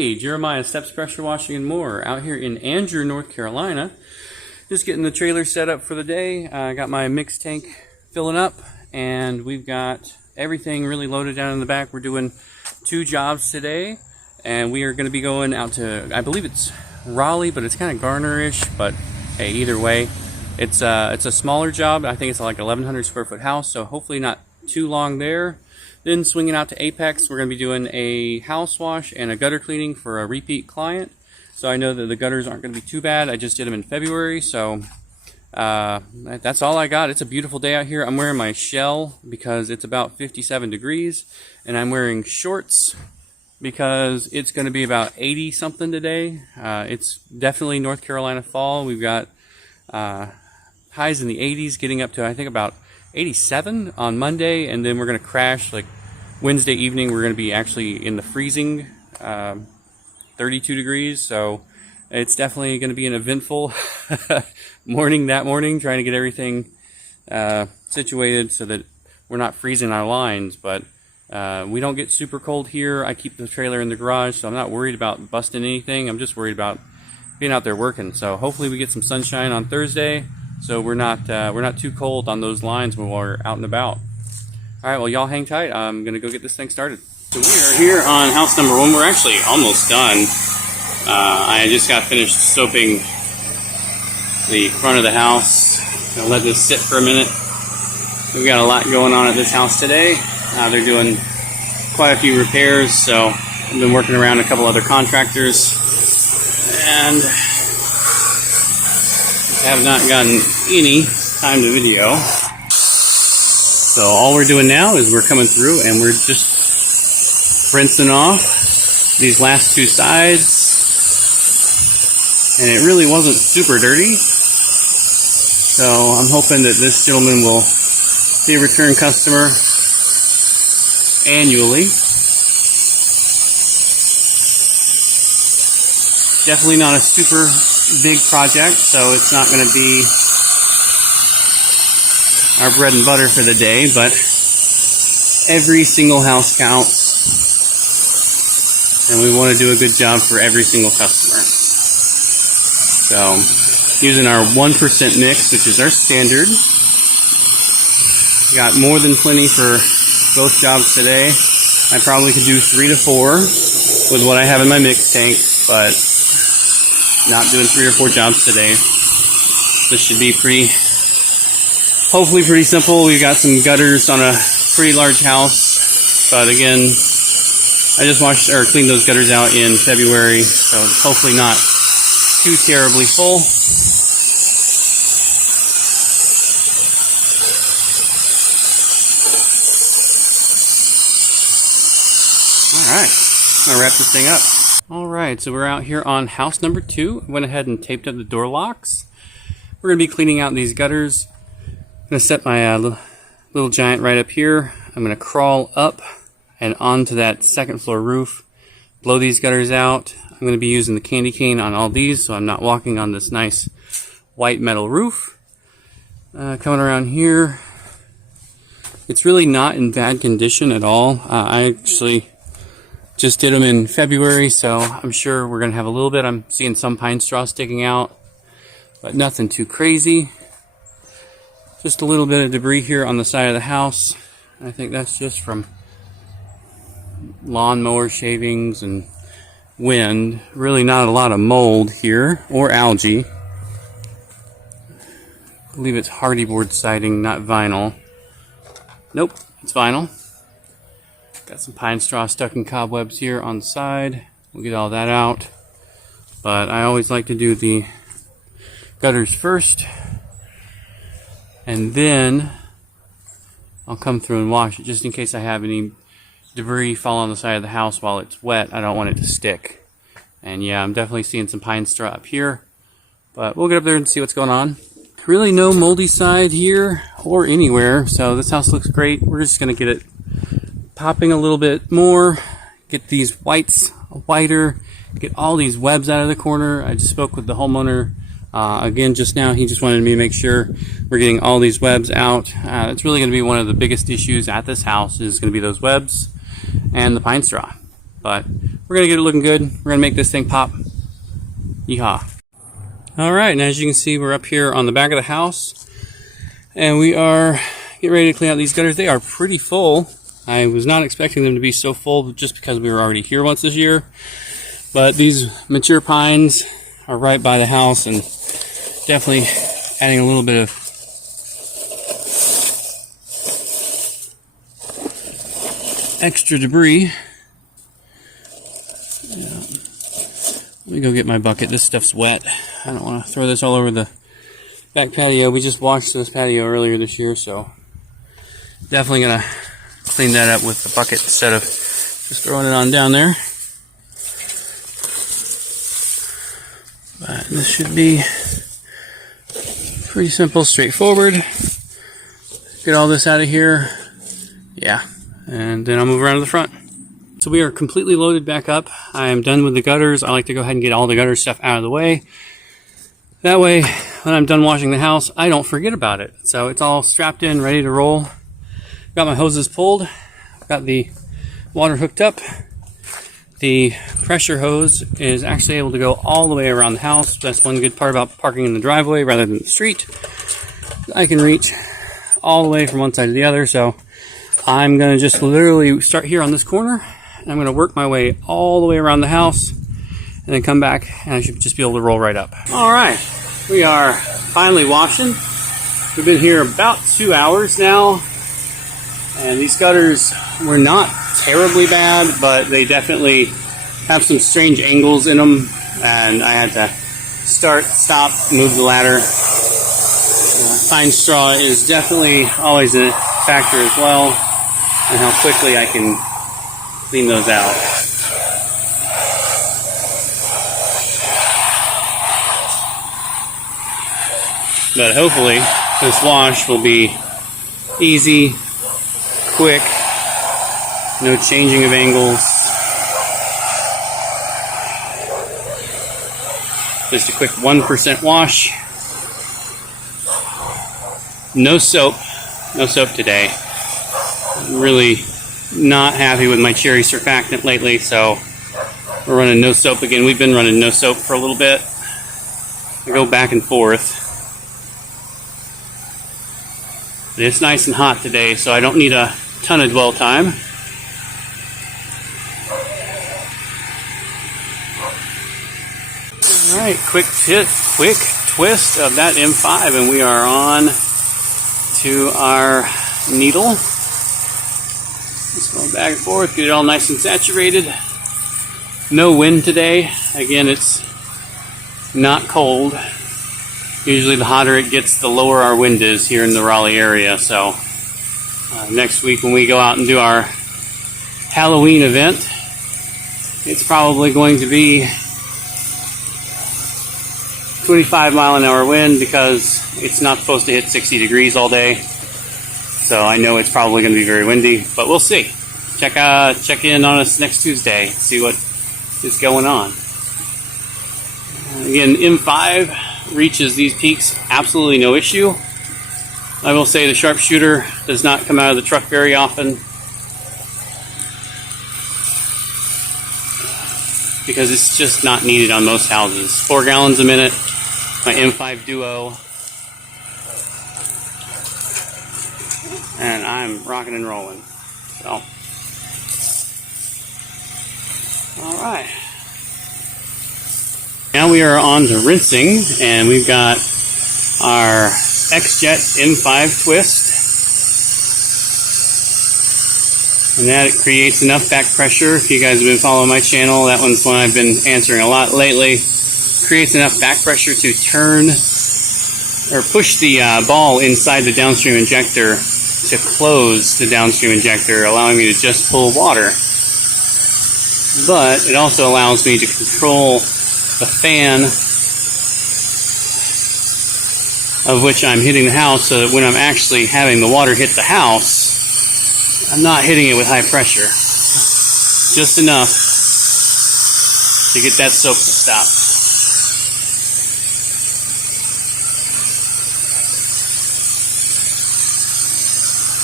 Hey, Jeremiah, Steps Pressure Washing and More, out here in Andrew, North Carolina. Just getting the trailer set up for the day. I got my mix tank filling up, and we've got everything really loaded down in the back. We're doing 2 jobs today, and we are going to be going out to, I believe it's Raleigh, but it's kind of Garner-ish, but hey, either way. It's a smaller job. I think it's like 1,100 square foot house, so hopefully not too long there. Then swinging out to Apex, we're going to be doing a house wash and a gutter cleaning for a repeat client. So I know that the gutters aren't going to be too bad. I just did them in February, so that's all I got. It's a beautiful day out here. I'm wearing my shell because it's about 57 degrees, and I'm wearing shorts because it's going to be about 80 something today. It's definitely North Carolina fall. We've got highs in the 80s, getting up to I think about 87 on Monday, and then we're going to crash like Wednesday evening. We're going to be actually in the freezing 32 degrees, so it's definitely going to be an eventful morning that morning, trying to get everything situated so that we're not freezing our lines. But we don't get super cold here. I keep the trailer in the garage, so I'm not worried about busting anything. I'm just worried about being out there working. So hopefully we get some sunshine on Thursday, so we're not too cold on those lines when we're out and about. All right, well, y'all hang tight. I'm gonna go get this thing started. So we are here on house number 1. We're actually almost done. I just got finished soaping the front of the house. I'll let this sit for a minute. We've got a lot going on at this house today. They're doing quite a few repairs, so I've been working around a couple other contractors, and have not gotten any time to video. So all we're doing now is we're coming through and we're just rinsing off these last 2 sides, and it really wasn't super dirty, so I'm hoping that this gentleman will be a return customer annually. Definitely not a super big project, so it's not going to be our bread and butter for the day, but every single house counts, and we want to do a good job for every single customer. So using our 1% mix, which is our standard. Got more than plenty for both jobs today. I probably could do 3 to 4 with what I have in my mix tank, but not doing 3 or 4 jobs today. This should be hopefully pretty simple. We've got some gutters on a pretty large house, but again, I just cleaned those gutters out in February, so it's hopefully not too terribly full. Alright, I'm going to wrap this thing up. Alright, so we're out here on house number 2. I went ahead and taped up the door locks. We're going to be cleaning out these gutters. I'm going to set my little giant right up here. I'm going to crawl up and onto that second floor roof, blow these gutters out. I'm going to be using the candy cane on all these, so I'm not walking on this nice white metal roof. Coming around here, it's really not in bad condition at all. I actually just did them in February, so I'm sure we're going to have a little bit. I'm seeing some pine straw sticking out, but nothing too crazy. Just a little bit of debris here on the side of the house. I think that's just from lawnmower shavings and wind. Really not a lot of mold here, or algae. I believe it's hardyboard siding, not vinyl. Nope, it's vinyl. Got some pine straw stuck in cobwebs here on the side. We'll get all that out. But I always like to do the gutters first, and then I'll come through and wash it, just in case I have any debris fall on the side of the house while it's wet. I don't want it to stick. And yeah, I'm definitely seeing some pine straw up here, but we'll get up there and see what's going on. Really no moldy side here or anywhere, so this house looks great. We're just going to get it popping a little bit more, get these whites whiter, get all these webs out of the corner. I just spoke with the homeowner again just now. He just wanted me to make sure we're getting all these webs out. It's really going to be one of the biggest issues at this house, is going to be those webs and the pine straw. But we're going to get it looking good. We're going to make this thing pop. Yeehaw. Alright, and as you can see, we're up here on the back of the house. And we are getting ready to clean out these gutters. They are pretty full. I was not expecting them to be so full just because we were already here once this year. But these mature pines are right by the house and definitely adding a little bit of extra debris. Yeah. Let me go get my bucket. This stuff's wet. I don't want to throw this all over the back patio. We just washed this patio earlier this year, so definitely gonna clean that up with the bucket instead of just throwing it on down there. But this should be pretty simple, straightforward. Get all this out of here. Yeah, and then I'll move around to the front. So we are completely loaded back up. I am done with the gutters. I like to go ahead and get all the gutter stuff out of the way. That way, when I'm done washing the house, I don't forget about it. So it's all strapped in, ready to roll. Got my hoses pulled. Got the water hooked up. The pressure hose is actually able to go all the way around the house. That's one good part about parking in the driveway rather than the street. I can reach all the way from one side to the other. So I'm going to just literally start here on this corner. And I'm going to work my way all the way around the house and then come back, and I should just be able to roll right up. All right, we are finally washing. We've been here about 2 hours now, and these gutters were not terribly bad, but they definitely have some strange angles in them, and I had to start, stop, move the ladder. Fine straw is definitely always a factor as well, and how quickly I can clean those out. But hopefully this wash will be easy, quick, no changing of angles. Just a quick 1% wash. No soap today. I'm really not happy with my cherry surfactant lately, so we're running no soap again. We've been running no soap for a little bit. I go back and forth. But it's nice and hot today, so I don't need a ton of dwell time. Alright, quick twist of that M5, and we are on to our needle. Just going back and forth, get it all nice and saturated. No wind today. Again, it's not cold. Usually the hotter it gets, the lower our wind is here in the Raleigh area. So next week when we go out and do our Halloween event, it's probably going to be 25 mile an hour wind because it's not supposed to hit 60 degrees all day. So I know it's probably going to be very windy, but we'll see. Check in on us next Tuesday, see what is going on. Again, M5 reaches these peaks absolutely no issue. I will say the sharpshooter does not come out of the truck very often because it's just not needed on most houses. 4 gallons a minute, my M5 Duo. And I'm rocking and rolling. So, all right. Now we are on to rinsing, and we've got our X-Jet M5 twist. And that creates enough back pressure. If you guys have been following my channel, that one's one I've been answering a lot lately. Creates enough back pressure to turn or push the ball inside the downstream injector to close the downstream injector, allowing me to just pull water. But it also allows me to control the fan of which I'm hitting the house, so that when I'm actually having the water hit the house, I'm not hitting it with high pressure. Just enough to get that soap to stop.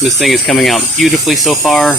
This thing is coming out beautifully so far.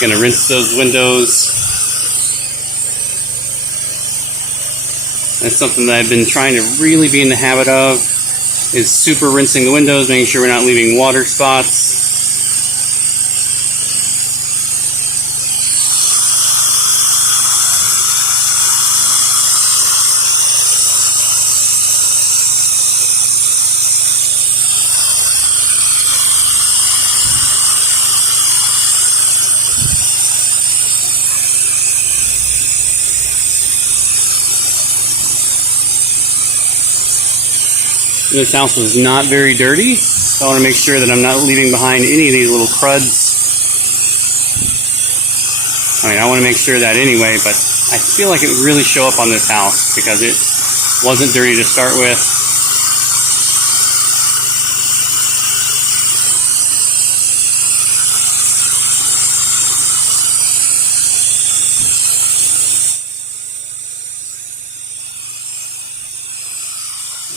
Gonna rinse those windows. That's something that I've been trying to really be in the habit of, is super rinsing the windows, making sure we're not leaving water spots. This house is not very dirty, so I want to make sure that I'm not leaving behind any of these little cruds. I mean, I want to make sure that anyway, but I feel like it would really show up on this house because it wasn't dirty to start with.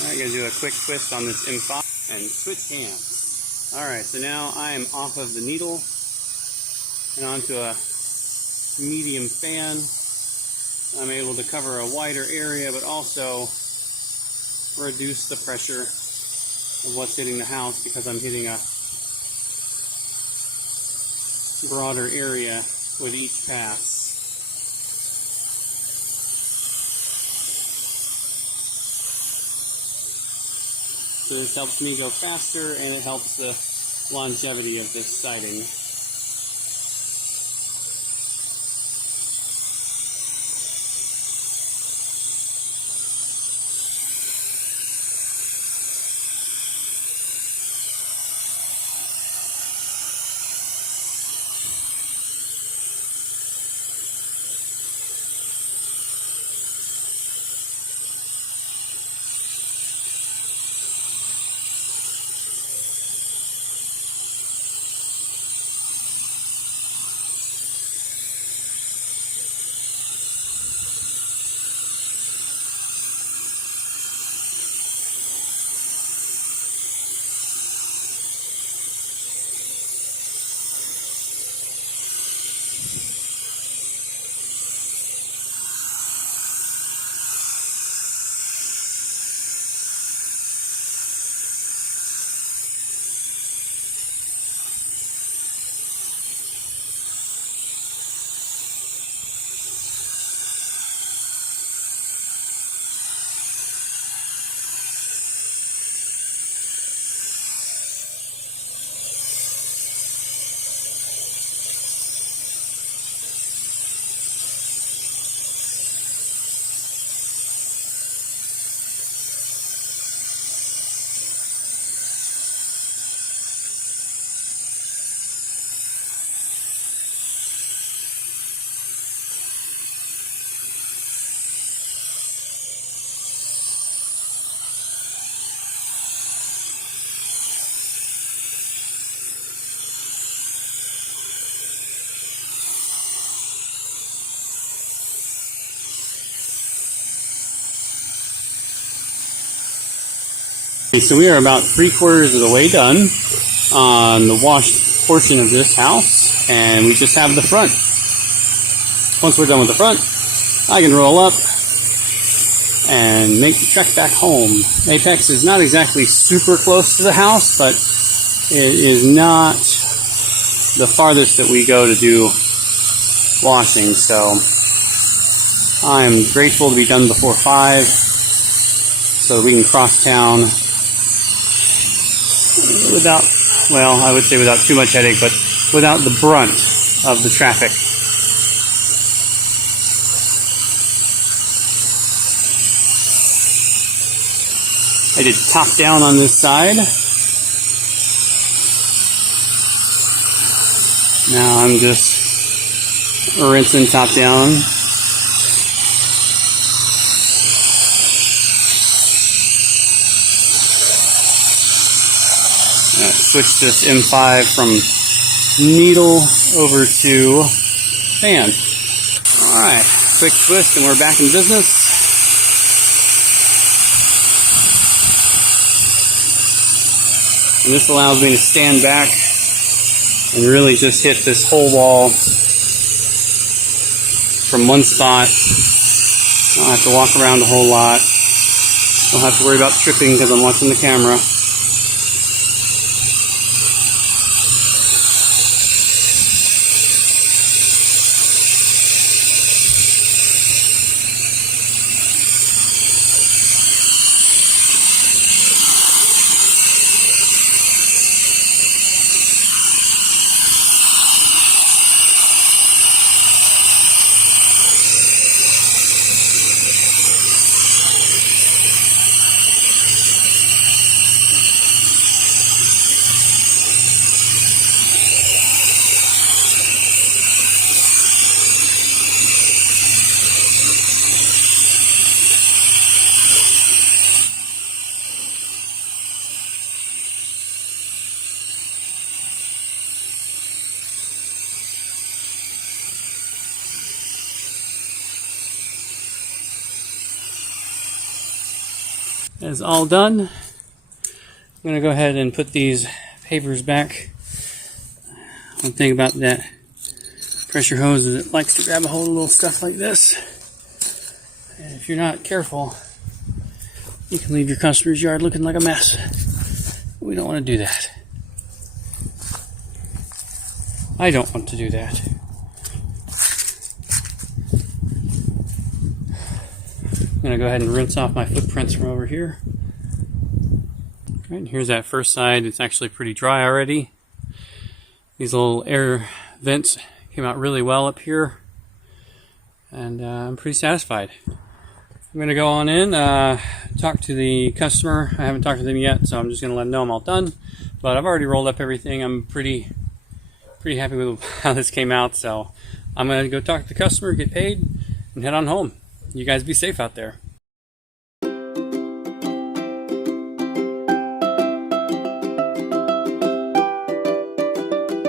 Alright, gonna do a quick twist on this M5 and switch hands. Alright, so now I am off of the needle and onto a medium fan. I'm able to cover a wider area, but also reduce the pressure of what's hitting the house because I'm hitting a broader area with each pass. So this helps me go faster, and it helps the longevity of this siding. Okay, so we are about 3/4 of the way done on the washed portion of this house, and we just have the front. Once we're done with the front, I can roll up and make the trek back home. Apex is not exactly super close to the house, but it is not the farthest that we go to do washing, so I'm grateful to be done before 5 so we can cross town without, well, I would say without too much headache, but without the brunt of the traffic. I did top down on this side. Now I'm just rinsing top down. Switch this M5 from needle over to fan. Alright, quick twist and we're back in business. And this allows me to stand back and really just hit this whole wall from one spot. I don't have to walk around a whole lot. Don't have to worry about tripping because I'm watching the camera. That's all done. I'm going to go ahead and put these pavers back. One thing about that pressure hose is it likes to grab a hold of little stuff like this. And if you're not careful, you can leave your customer's yard looking like a mess. We don't want to do that. I don't want to do that. I'm going to go ahead and rinse off my footprints from over here. Right, and here's that first side. It's actually pretty dry already. These little air vents came out really well up here, and I'm pretty satisfied. I'm going to go on in, talk to the customer. I haven't talked to them yet, so I'm just going to let them know I'm all done. But I've already rolled up everything. I'm pretty happy with how this came out, so I'm going to go talk to the customer, get paid, and head on home. You guys be safe out there.